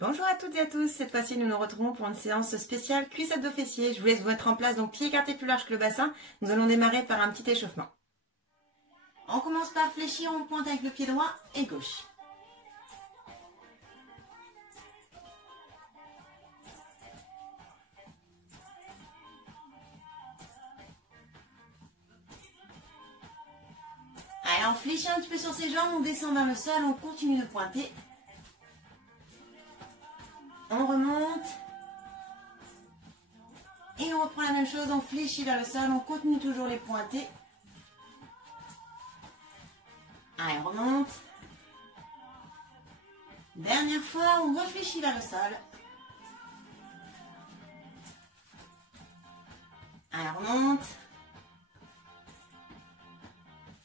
Bonjour à toutes et à tous, cette fois-ci nous nous retrouvons pour une séance spéciale cuisse abdos fessiers. Je vous laisse vous mettre en place, donc pieds écartés plus large que le bassin. Nous allons démarrer par un petit échauffement. On commence par fléchir, on pointe avec le pied droit et gauche. Allez, on fléchit un petit peu sur ses jambes, on descend vers le sol, on continue de pointer. On remonte. Et on reprend la même chose, on fléchit vers le sol, on continue toujours les pointer. Allez, on remonte. Dernière fois, on réfléchit vers le sol. Allez, on remonte.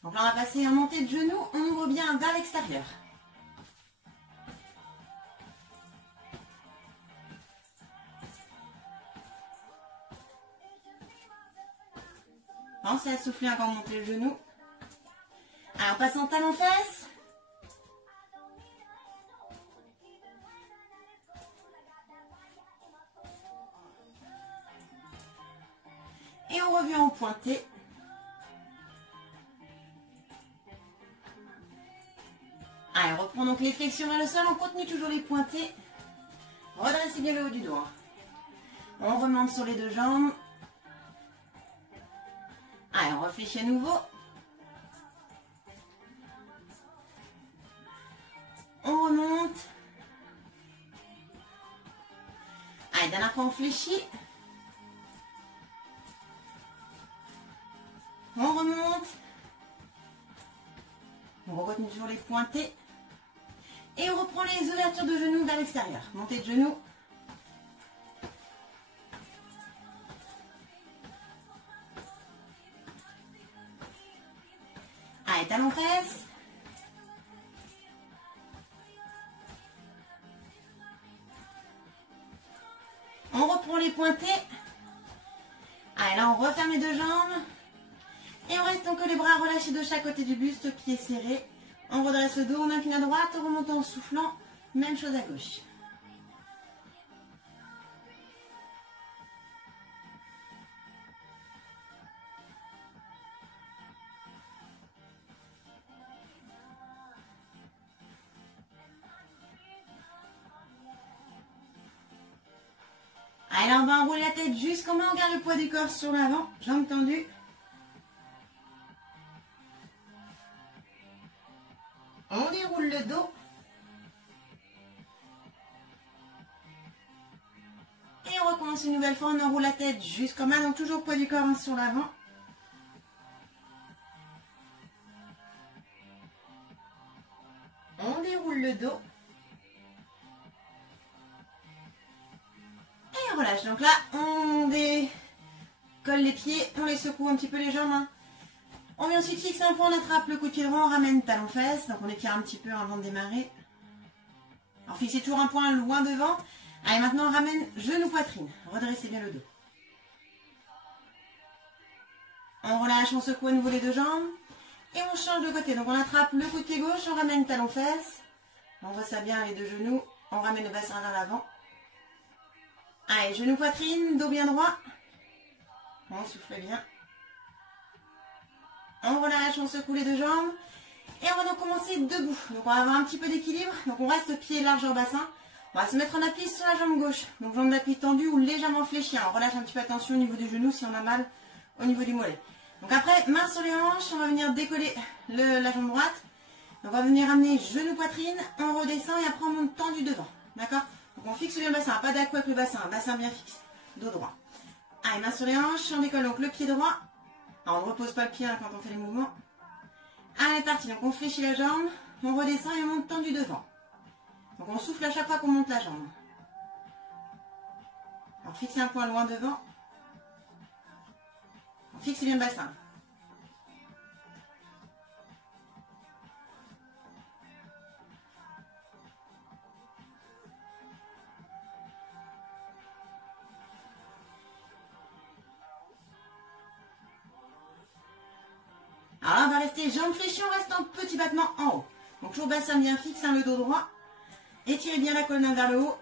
Donc là, on va passer en montée de genoux, on ouvre bien vers l'extérieur. Pensez à souffler avant de monter le genou. Alors, on passe en talon-fesse. Et on revient au pointé. Allez, on reprend donc les flexions vers le sol. On continue toujours les pointés. Redressez bien le haut du doigt. On remonte sur les deux jambes. Allez, on réfléchit à nouveau. On remonte. Allez, dernière fois on fléchit. On remonte. On continue toujours les pointés. Et on reprend les ouvertures de genoux vers l'extérieur. Montée de genoux. Allez, talons-fesses. On reprend les pointés. Allez, là, on referme les deux jambes. Et on reste donc les bras relâchés de chaque côté du buste, pieds serrés. On redresse le dos, on incline à droite, on remonte en soufflant. Même chose à gauche. Allez, là, on va enrouler la tête jusqu'en bas, on garde le poids du corps sur l'avant, jambes tendues. On déroule le dos. Et on recommence une nouvelle fois, on enroule la tête jusqu'en bas, donc toujours poids du corps sur l'avant. On déroule le dos. Et on relâche. Donc là, on décolle les pieds, on les secoue un petit peu les jambes. On vient ensuite fixer un point, on attrape le coup de pied droit, on ramène talon-fesse. Donc on étire un petit peu avant de démarrer. Alors fixez toujours un point loin devant. Allez, maintenant on ramène genou-poitrine. Redressez bien le dos. On relâche, on secoue à nouveau les deux jambes. Et on change de côté. Donc on attrape le coup de pied gauche, on ramène talon-fesse. On resserre bien les deux genoux. On ramène le bassin vers l'avant. Allez, genou-poitrine, dos bien droit. On souffle bien. On relâche, on secoue les deux jambes. Et on va donc commencer debout. Donc on va avoir un petit peu d'équilibre. Donc on reste pied largeur bassin. On va se mettre en appui sur la jambe gauche. Donc jambe d'appui tendue ou légèrement fléchie. On relâche un petit peu attention au niveau du genou si on a mal au niveau du mollet. Donc après, main sur les hanches, on va venir décoller la jambe droite. Donc on va venir amener genou-poitrine, on redescend et après on monte tendu devant. D'accord? Donc on fixe bien le bassin, pas d'accro avec le bassin, bassin bien fixe, dos droit. Allez, main sur les hanches, on décolle donc le pied droit. Alors on ne repose pas le pied quand on fait les mouvements. Allez, parti, donc on fléchit la jambe, on redescend et on monte tendu devant. Donc on souffle à chaque fois qu'on monte la jambe. Alors fixez un point loin devant. On fixe bien le bassin. Alors là, on va rester jambes fléchies, on reste en petit battement en haut. Donc toujours bassin bien fixe, le dos droit. Étirez bien la colonne vers le haut.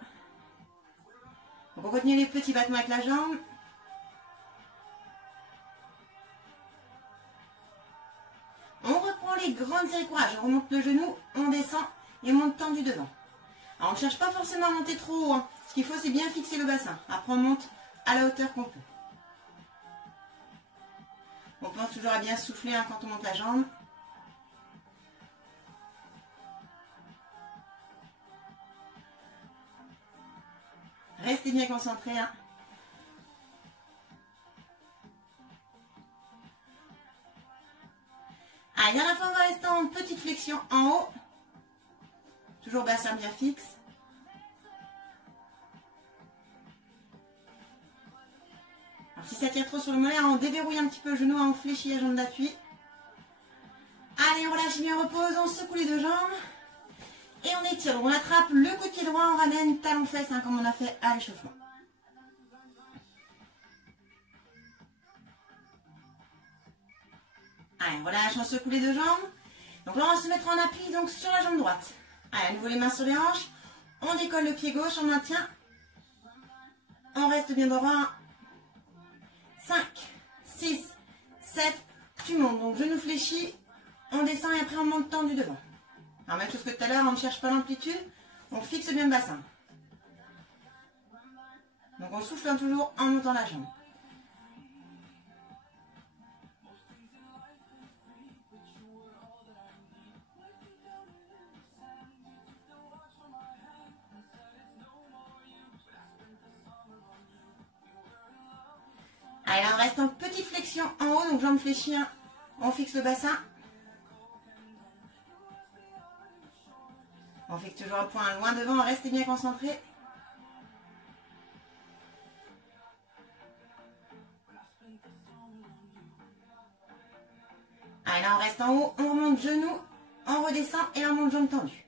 Donc on continue les petits battements avec la jambe. On reprend les grandes séries courage. On remonte le genou, on descend et on monte tendu devant. Alors on ne cherche pas forcément à monter trop haut. Hein. Ce qu'il faut, c'est bien fixer le bassin. Après, on monte à la hauteur qu'on peut. On pense toujours à bien souffler hein, quand on monte la jambe. Restez bien concentrés. Hein. Allez, dernière fois, on va rester en petite flexion en haut. Toujours bassin bien fixe. Alors, si ça tire trop sur le mollet, on déverrouille un petit peu le genou, on fléchit la jambe d'appui. Allez, on relâche bien, on repose, on secoue les deux jambes. Et on étire. Donc, on attrape le coup de pied droit, on ramène talon-fesse, hein, comme on a fait à l'échauffement. Allez, on relâche, on secoue les deux jambes. Donc là, on va se mettre en appui donc, sur la jambe droite. Allez, à nouveau les mains sur les hanches. On décolle le pied gauche, on maintient. On reste bien droit. 5, 6, 7. Tu montes. Donc genou fléchi. On descend et après on monte tendu devant. Alors même chose que tout à l'heure, on ne cherche pas l'amplitude. On fixe bien le bassin. Donc on souffle toujours en montant la jambe. Allez, on reste en petite flexion en haut, donc jambes fléchies, hein. On fixe le bassin. On fixe toujours un point loin devant, restez bien concentrés. Allez, là on reste en haut, on remonte genou, on redescend et on monte jambe tendue.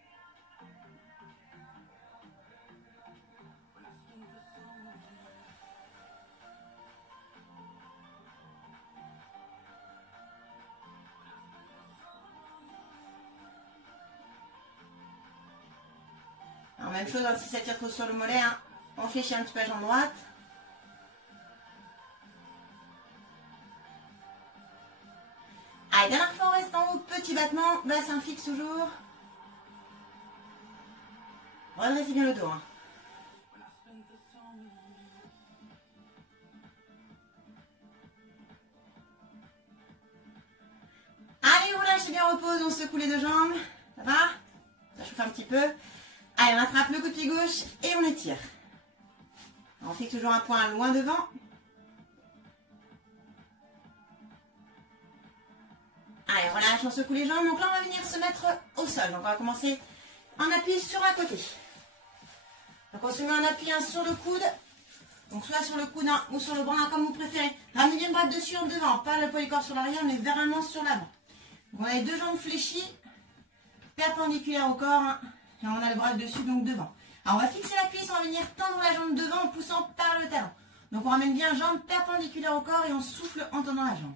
Alors même chose, hein, si ça tire trop sur le mollet, hein, on fléchit un petit peu la jambe droite. Allez, dernière fois, on reste en haut, petit battement, bassin fixe toujours. Redressez bien le dos. Hein. Allez, on relâche bien, repose, on secoue les deux jambes. Ça va? Ça chauffe un petit peu. Allez, on attrape le coup de pied gauche et on étire. On fixe toujours un point loin devant. Allez, relâche, on secoue les jambes. Donc là, on va venir se mettre au sol. Donc on va commencer en appui sur un côté. Donc on se met en appui sur le coude. Donc soit sur le coude ou sur le bras, comme vous préférez. Ramenez bien le bras dessus en devant. Pas le poids du corps sur l'arrière, mais vraiment sur l'avant. Donc on a les deux jambes fléchies, perpendiculaires au corps. Hein, et on a le bras dessus, donc devant. Alors on va fixer la cuisse, on va venir tendre la jambe devant en poussant par le talon. Donc on ramène bien jambe perpendiculaire au corps et on souffle en tendant la jambe.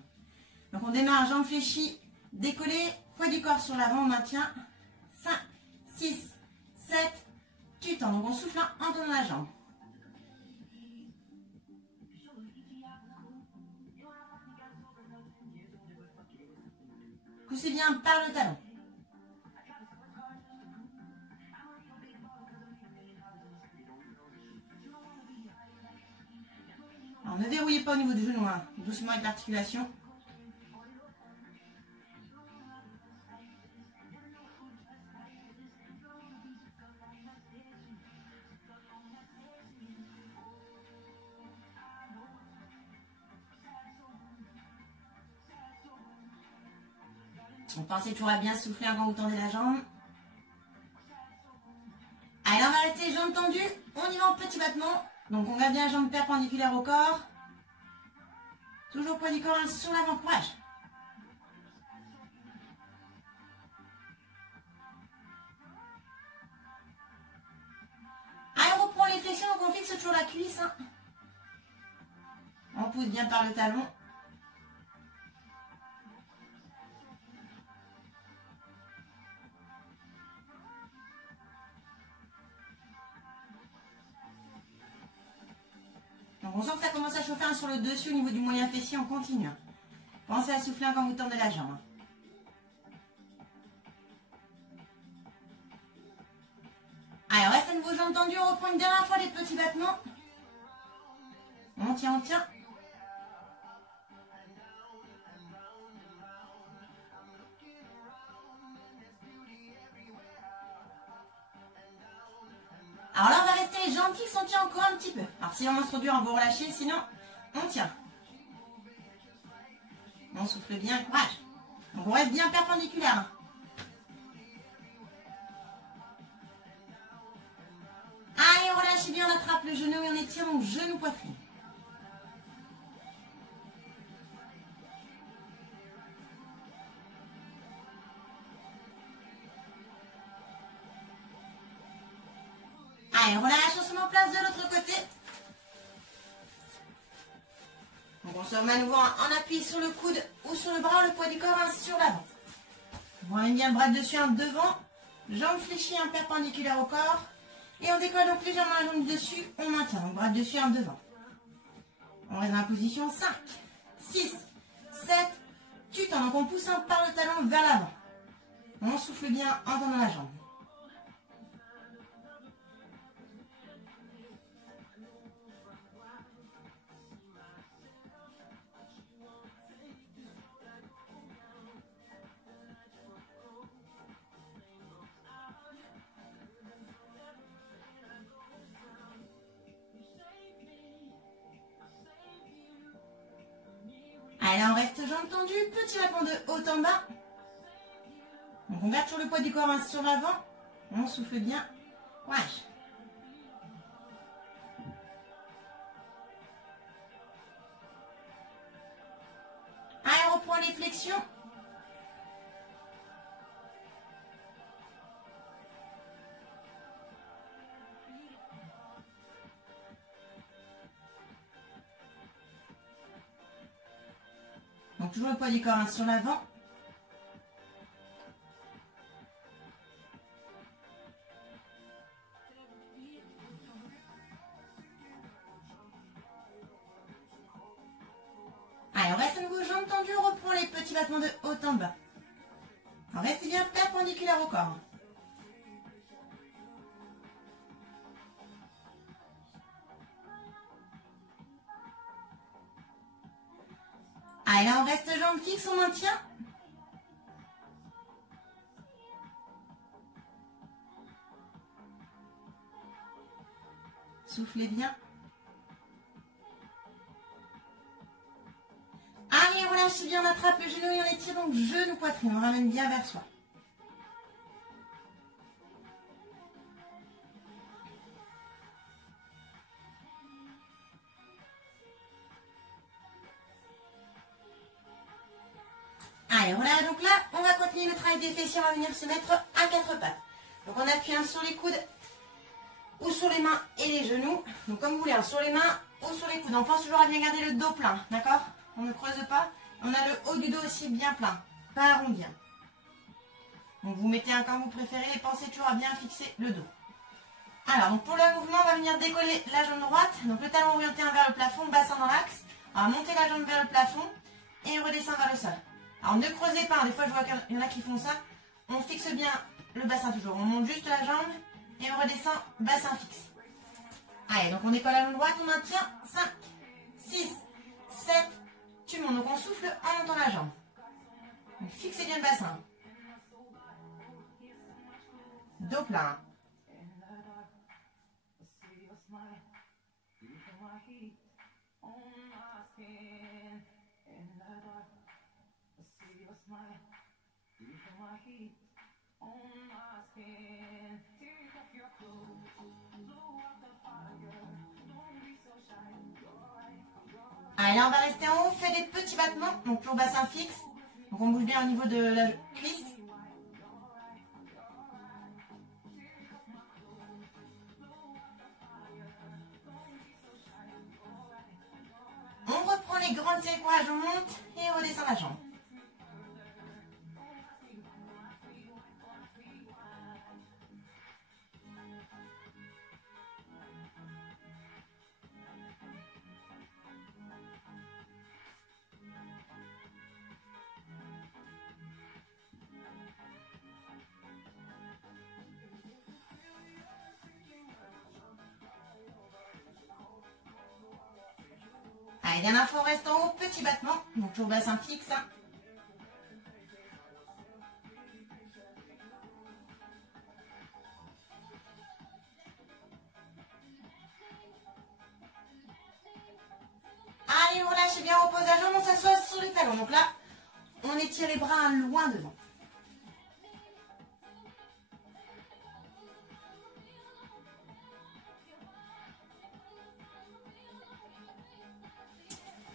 Donc on démarre, jambe fléchie, décollée, poids du corps sur l'avant, on maintient 5, 6, 7, tu tends. Donc on souffle en tendant la jambe. Poussez bien par le talon. Alors ne verrouillez pas au niveau du genou, hein. Doucement avec l'articulation. Donc pensez toujours à bien souffler quand vous tendez la jambe. Allez, on va rester jambes tendues. On y va en petit battement. Donc on garde bien la jambe perpendiculaire au corps. Toujours poids du corps sur l'avant, courage. Allez, on reprend les flexions, donc on fixe toujours la cuisse. Hein. On pousse bien par le talon. Donc on sent que ça commence à chauffer sur le dessus au niveau du moyen fessier, on continue. Pensez à souffler quand vous tendez la jambe. Allez, on reste à nouveau jambes tendues, on reprend une dernière fois les petits battements. On tient, on tient. Alors là, on va rester les jambes fixes, on tient encore un petit peu. Alors si on se trop dur, on va relâcher, sinon, on tient. On souffle bien, courage. Donc on reste bien perpendiculaire. Allez, on relâche bien, on attrape le genou et on étire donc genou poitrine. Allez, on relâche, on se met en place de l'autre côté. Donc on se remet à nouveau en appui sur le coude ou sur le bras, le poids du corps sur l'avant. On ramène bien le bras dessus, devant, jambes fléchies, perpendiculaires au corps. Et on décolle donc légèrement la jambe dessus, on maintient, donc bras dessus, devant. On reste dans la position 5, 6, 7, tu tends, donc on pousse par le talon vers l'avant. On souffle bien en tendant la jambe. Allez, on reste jambes tendues, petit battement de haut en bas. Donc on garde sur le poids du corps sur l'avant. On souffle bien. Courage. Allez, on reprend les flexions. Donc toujours le poids du corps sur l'avant. Allez, on reste à nouveau jambes tendues, on reprend les petits battements de haut en bas. On reste bien perpendiculaire au corps. Allez, là on reste jambes fixes, on maintient. Soufflez bien. Allez, relâchez bien, on attrape le genou et on étire donc genou poitrine. On ramène bien vers soi. Allez, voilà, donc là, on va continuer le travail des fessiers, on va venir se mettre à quatre pattes. Donc on appuie sur les coudes ou sur les mains et les genoux. Donc comme vous voulez, sur les mains ou sur les coudes. On pense toujours à bien garder le dos plein, d'accord? On ne creuse pas. On a le haut du dos aussi bien plein, pas arrondi. Donc vous mettez un comme vous préférez et pensez toujours à bien fixer le dos. Alors, donc pour le mouvement, on va venir décoller la jambe droite. Donc le talon orienté vers le plafond, bassin dans l'axe. On va monter la jambe vers le plafond et on redescend vers le sol. Alors ne creusez pas, des fois je vois qu'il y en a qui font ça. On fixe bien le bassin toujours. On monte juste la jambe et on redescend, bassin fixe. Allez, donc on décolle la jambe droite, on maintient 5, 6, 7, tu montes. Donc on souffle en montant la jambe. Donc fixez bien le bassin. Dos plein. Allez, là on va rester en haut, on fait des petits battements, donc toujours bassin fixe. Donc on bouge bien au niveau de la cuisse. On reprend les grandes séries, on monte et on redescend la jambe. Allez, dernière fois, on reste en haut, petit battement. Donc toujours bassin fixe. Allez, on relâche bien, on repose la jambe, on s'assoit sur les talons. Donc là, on étire les bras loin devant.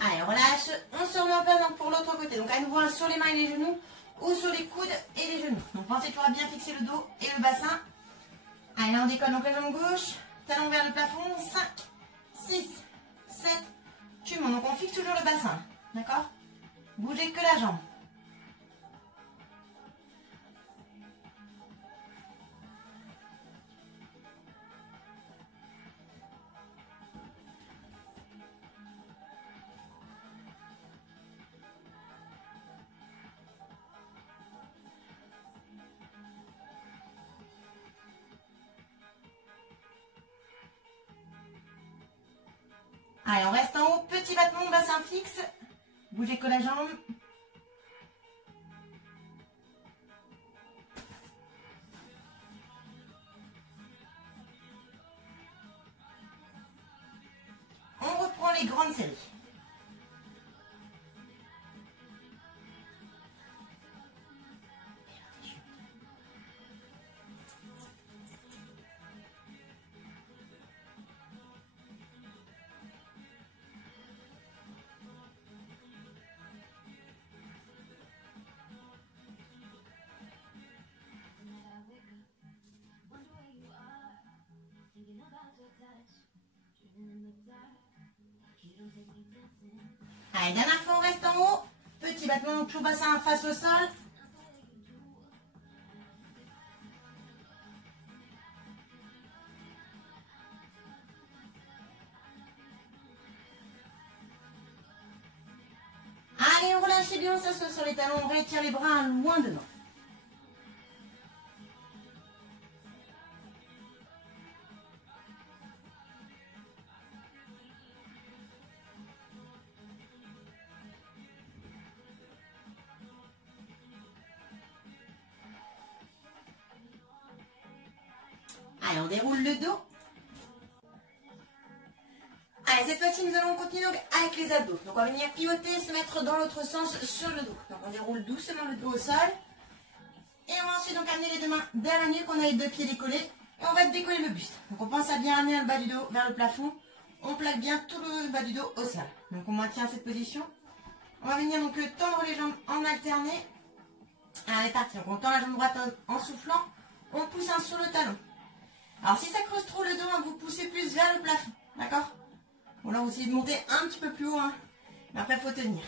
Allez, on relâche, on se remet en place donc pour l'autre côté. Donc à nouveau sur les mains et les genoux ou sur les coudes et les genoux. Donc pensez toujours à bien fixer le dos et le bassin. Allez, là on décolle donc la jambe gauche, talon vers le plafond, 5, 6, 7, tu montes. Donc on fixe toujours le bassin, d'accord? Bougez que la jambe. Allez, on reste en haut, petit battement, bassin fixe. Bougez que la jambe. On reprend les grandes séries. Allez, dernière fois, on reste en haut. Petit battement, donc toujours bassin face au sol. Allez, on relâche bien, on s'assoit sur les talons, on rétire les bras loin devant. Allez, on déroule le dos. Allez, cette fois-ci, nous allons continuer donc avec les abdos. Donc, on va venir pivoter, se mettre dans l'autre sens sur le dos. Donc, on déroule doucement le dos au sol. Et on va ensuite donc amener les deux mains derrière la nuque. On a les deux pieds décollés. Et on va décoller le buste. Donc, on pense à bien amener le bas du dos vers le plafond. On plaque bien tout le bas du dos au sol. Donc, on maintient cette position. On va venir donc tendre les jambes en alterné. Allez, parti. Donc, on tend la jambe droite en soufflant. On pousse un sur le talon. Alors, si ça creuse trop le dos, hein, vous poussez plus vers le plafond. D'accord? Bon, là, vous essayez de monter un petit peu plus haut. Hein. Mais après, il faut tenir.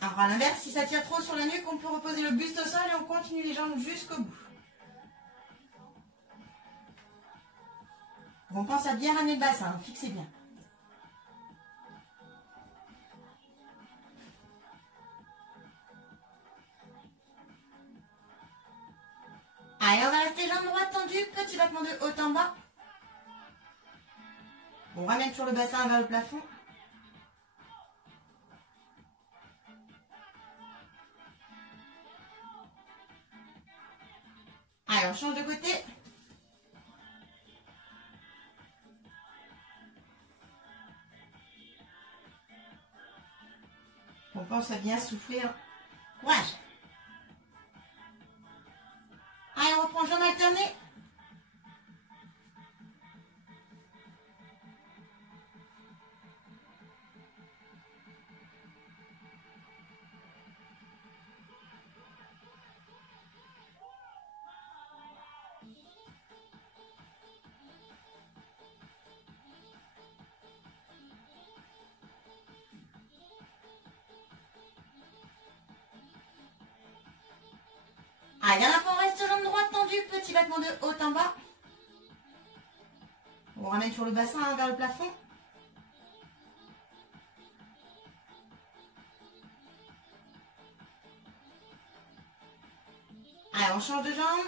Alors, à l'inverse, si ça tire trop sur la nuque, on peut reposer le buste au sol et on continue les jambes jusqu'au bout. On pense à bien ramener le bassin. Hein. Fixez bien. Allez, on va rester jambes droites tendues. Petit battement de haut en bas. On ramène toujours le bassin vers le plafond. Allez, on change de côté. On pense à bien souffler. Hein. Courage. Allez, on reprend jambes alternées. Allez, à la fois, on reste jambe droite tendue, petit battement de haut en bas. On ramène sur le bassin hein, vers le plafond. Allez, on change de jambe.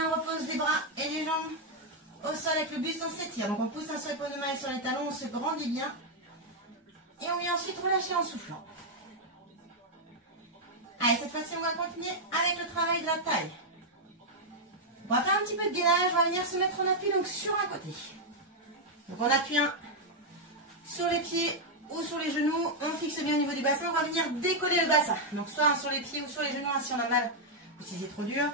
bien, on repose les bras et les jambes au sol avec le buste, on s'étire. Donc on pousse sur les paumes de main et sur les talons, on se brandit bien. Et on vient ensuite relâcher en soufflant. Allez, cette fois-ci, on va continuer avec le travail de la taille. On va faire un petit peu de gainage, on va venir se mettre en appui donc sur un côté. Donc on appuie un sur les pieds ou sur les genoux, on fixe bien au niveau du bassin, on va venir décoller le bassin. Donc soit sur les pieds ou sur les genoux, si on a mal ou si c'est trop dur.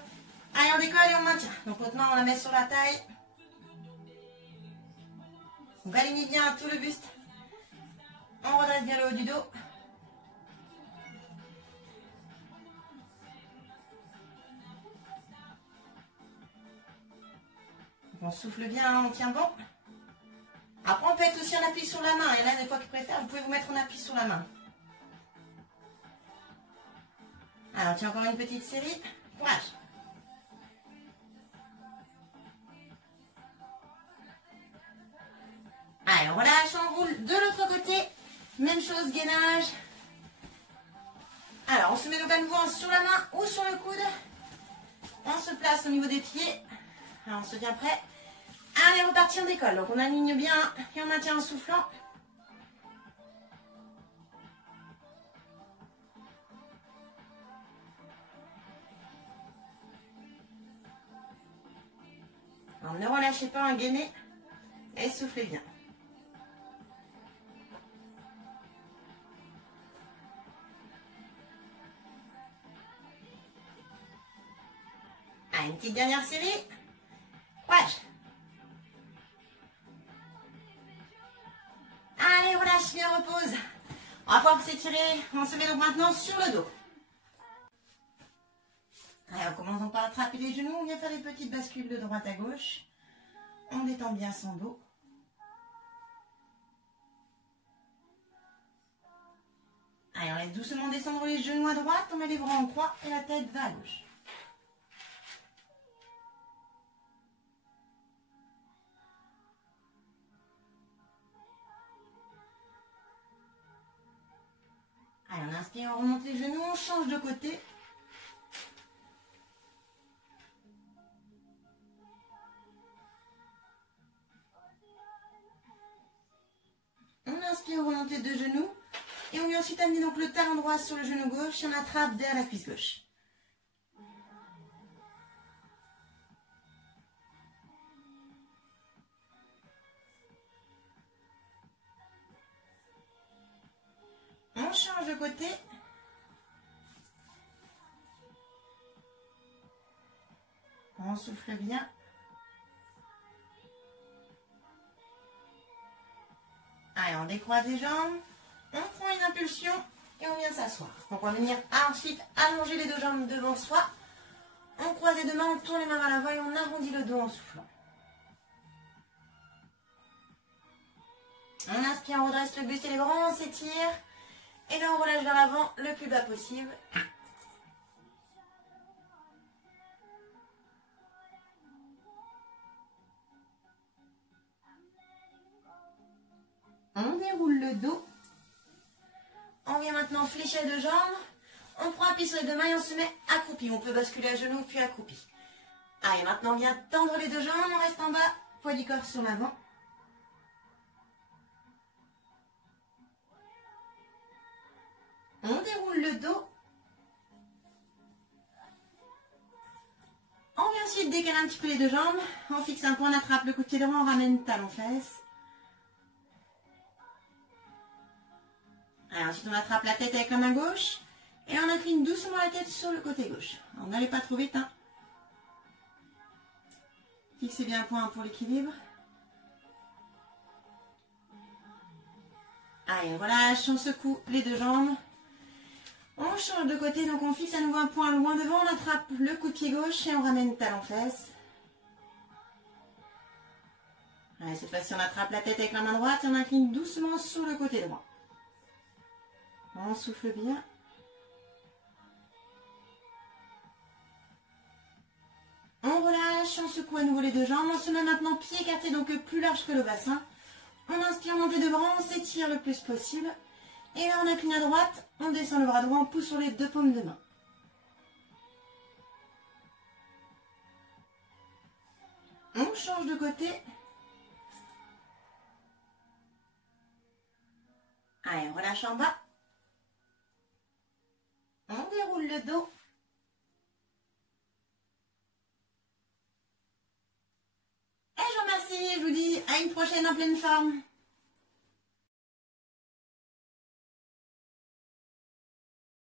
Allez, on décolle et on maintient. Donc l'autre main, on la met sur la taille. On va aligner bien tout le buste. On redresse bien le haut du dos. On souffle bien, on tient bon. Après, on peut être aussi en appui sur la main. Il y en a des fois qui préfèrent, vous pouvez vous mettre en appui sur la main. Alors, on tient encore une petite série. Courage. Allez, on relâche, on roule de l'autre côté. Même chose, gainage. Alors, on se met donc à nouveau sur la main ou sur le coude. On se place au niveau des pieds. Alors, on se tient prêt. Allez, repartir, on décolle. Donc, on aligne bien et on maintient en soufflant. Alors, ne relâchez pas, un gainé et soufflez bien. Allez, une petite dernière série. Courage. Allez, relâche, bien, repose. On va pouvoir s'étirer. On se met donc maintenant sur le dos. Allez, en commençant par attraper les genoux, on vient faire des petites bascules de droite à gauche. On détend bien son dos. Allez, on laisse doucement descendre les genoux à droite, on met les bras en croix et la tête va à gauche. Allez, on inspire, on remonte les genoux, on change de côté. On inspire, on remonte les deux genoux. Et on vient ensuite amener donc le talon droit sur le genou gauche et on attrape derrière la cuisse gauche. On change de côté. On souffle bien. Allez, on décroise les jambes. On prend une impulsion et on vient s'asseoir. Donc on va venir ensuite allonger les deux jambes devant soi. On croise les deux mains, on tourne les mains vers l'avant et on arrondit le dos en soufflant. On inspire, on redresse le buste et les bras, on s'étire. Et là on relâche vers l'avant le plus bas possible. On déroule le dos. On vient maintenant fléchir les deux jambes. On prend appui sur les deux mains et on se met accroupi. On peut basculer à genoux puis accroupi. Allez, maintenant on vient tendre les deux jambes. On reste en bas, poids du corps sur l'avant. On déroule le dos. On vient ensuite décaler un petit peu les deux jambes. On fixe un point, on attrape le coup de pied droit, on ramène talon-fesse. Allez, ensuite on attrape la tête avec la main gauche. Et on incline doucement la tête sur le côté gauche. Alors n'allez pas trop vite. Hein. Fixez bien un point pour l'équilibre. Allez, relâche, on secoue les deux jambes. On change de côté, donc on fixe à nouveau un point loin devant. On attrape le coup de pied gauche et on ramène talon-fesse. Allez, cette fois-ci on attrape la tête avec la main droite et on incline doucement sur le côté droit. On souffle bien. On relâche, on secoue à nouveau les deux jambes. On se met maintenant pied écarté, donc plus large que le bassin. On inspire, monte les deux bras, on s'étire le plus possible. Et là, on incline à droite, on descend le bras droit, on pousse sur les deux paumes de main. On change de côté. Allez, on relâche en bas. On déroule le dos. Et je vous remercie, je vous dis à une prochaine en pleine forme.